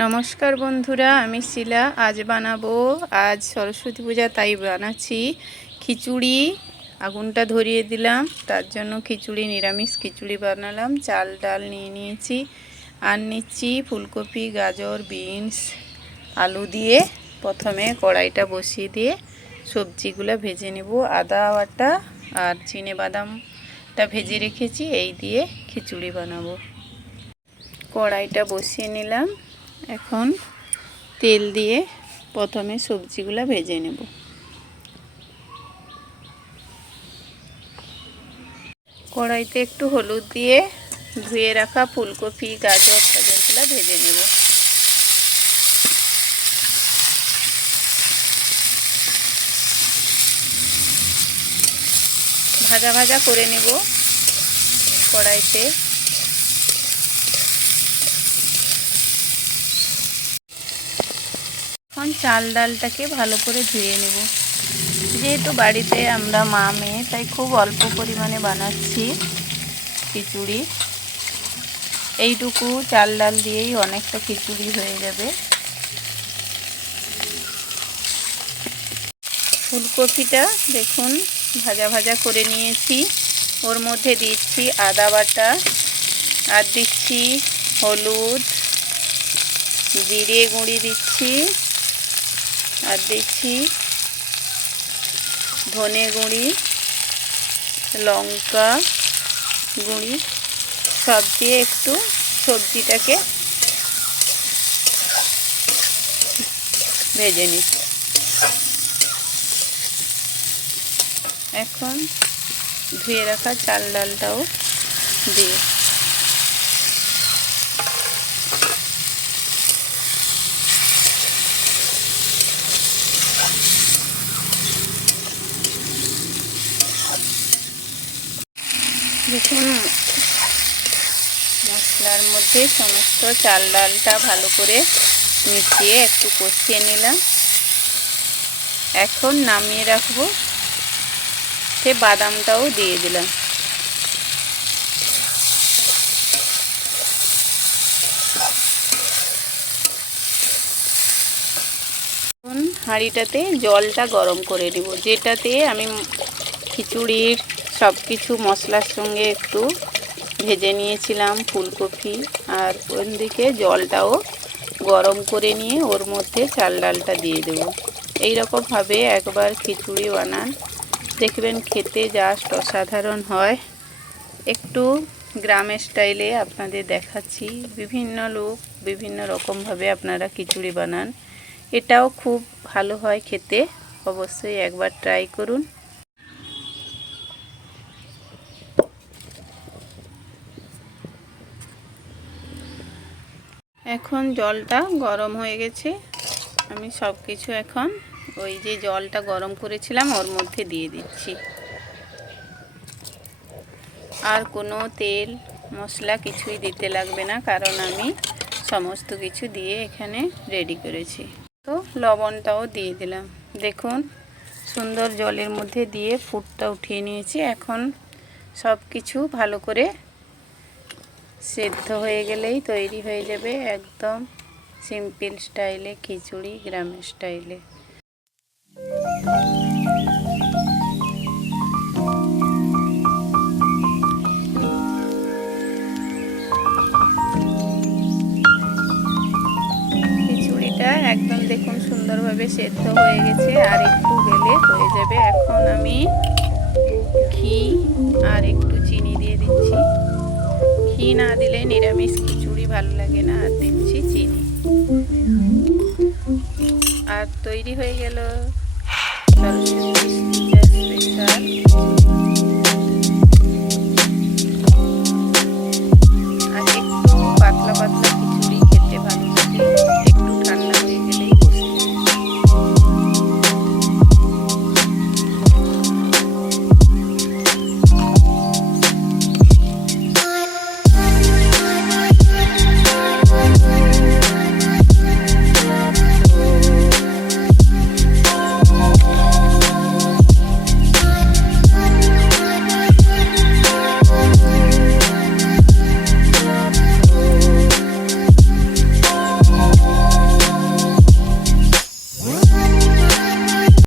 নমস্কার বন্ধুরা, আমি শিলা। আজ বানাবো, আজ সরস্বতী পূজা, তাই বানাচ্ছি খিচুড়ি। আগুনটা ধরিয়ে দিলাম, তার জন্য খিচুড়ি, নিরামিষ খিচুড়ি বানালাম। চাল ডাল নিয়ে নিয়েছি, আর নিচ্ছি ফুলকপি, গাজর, বিনস, আলু দিয়ে প্রথমে কড়াইটা বসিয়ে দিয়ে সবজিগুলো ভেজে নেব। আদা বাটা আর চিনে বাদামটা ভেজে রেখেছি, এই দিয়ে খিচুড়ি বানাবো। কড়াইটা বসিয়ে নিলাম, এখন তেল দিয়ে প্রথমে সবজিগুলো ভেজে নেব। কড়াইতে একটু হলুদ দিয়ে ধুয়ে রাখা ফুলকপি, গাজরগুলো ভেজে নেব। ভাজা ভাজা করে নেব কড়াইতে। এখন চাল ডালটাকে ভালো করে ধুয়ে নেব। যেহেতু বাড়িতে আমরা মা মেয়ে, তাই খুব অল্প পরিমাণে বানাচ্ছি খিচুড়ি। এইটুকু চাল ডাল দিয়েই অনেকটা খিচুড়ি হয়ে যাবে। ফুলকপিটা দেখুন ভাজা ভাজা করে নিয়েছি। ওর মধ্যে দিচ্ছি আদা বাটা, আর দিচ্ছি হলুদ, জিরে গুঁড়ি দিচ্ছি, আর দিচ্ছি ধনে গুঁড়ি, লঙ্কা গুঁড়ি, সব দিয়ে একটু সবজিটাকে ভেজে নিচ্ছি। এখন ধুয়ে রাখা চাল ডালটাও দিয়ে দেখুন, মশলার মধ্যে সমস্ত চাল ডালটা ভালো করে মিশিয়ে একটু কষিয়ে নিলাম। এখন নামিয়ে রাখবো, সে বাদামটাও দিয়ে দিলাম। এখন হাঁড়িটাতে জলটা গরম করে নেব, যেটাতে আমি খিচুড়ির সব কিছু মশলার সঙ্গে একটু ভেজে নিয়েছিলাম ফুলকপি, আর ওদিকে জলটাও গরম করে নিয়ে ওর মধ্যে চাল ডালটা দিয়ে দেব। এইরকমভাবে একবার খিচুড়ি বানান, দেখবেন খেতে জাস্ট অসাধারণ হয়। একটু গ্রামের স্টাইলে আপনাদের দেখাচ্ছি। বিভিন্ন লোক বিভিন্ন রকমভাবে আপনারা খিচুড়ি বানান, এটাও খুব ভালো হয় খেতে। অবশ্যই একবার ট্রাই করুন। এখন জলটা গরম হয়ে গেছে, আমি সব কিছু এখন ওই যে জলটা গরম করেছিলাম ওর মধ্যে দিয়ে দিচ্ছি। আর কোনো তেল মশলা কিছুই দিতে লাগবে না, কারণ আমি সমস্ত কিছু দিয়ে এখানে রেডি করেছি। তো লবণটাও দিয়ে দিলাম। দেখুন সুন্দর জলের মধ্যে দিয়ে ফুটটা উঠিয়ে নিয়েছি। এখন সব কিছু ভালো করে সেদ্ধ হয়ে গেলেই তৈরি হয়ে যাবে একদম সিম্পল স্টাইলে খিচুড়ি, গ্রামের স্টাইলে। খিচুড়িটা একদম দেখুন সুন্দরভাবে সেদ্ধ হয়ে গেছে, আর একটু গেলে হয়ে যাবে। এখন আমি ঘি আর একটু চিনি দিয়ে দিচ্ছি। ঘি না দিলে নিরামিষ খিচুড়ি ভালো লাগে না, আর দিচ্ছি চিনি। আর তৈরি হয়ে গেল সরস্বতী পূজা।